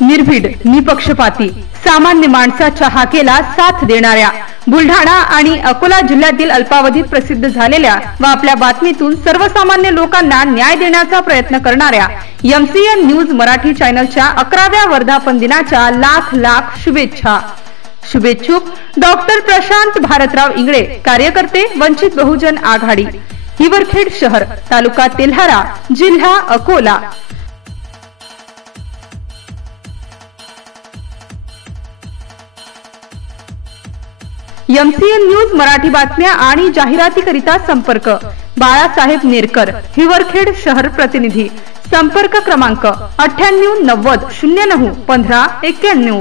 निर्भीड, निपक्षपाती, सामान्य माणसाच्या हाकेला साथ देणाऱ्या, बुलढाणा आणि अकोला जिल्ह्यातील अल्पावधीत प्रसिद्ध झालेल्या व आपल्या बातमीतून सर्वसामान्य लोकांना न्याय देण्याचा प्रयत्न करणाऱ्या MCN न्यूज मराठी चॅनलच्या 11व्या वर्धापन दिनाच्या लाख लाख शुभेच्छा। शुभेच्छुक डॉक्टर प्रशांत भारतराव इंगळे, कार्यकर्ते वंचित बहुजन आघाडी, हिवरखेड शहर, तालुका तेल्हारा, जिल्हा अकोला। MCN न्यूज मराठी बातम्या आणि जाहिरातीकरिता संपर्क बाळासाहेब नेरकर, हिवरखेड शहर प्रतिनिधी, संपर्क क्रमांक 98 90 09 15 91।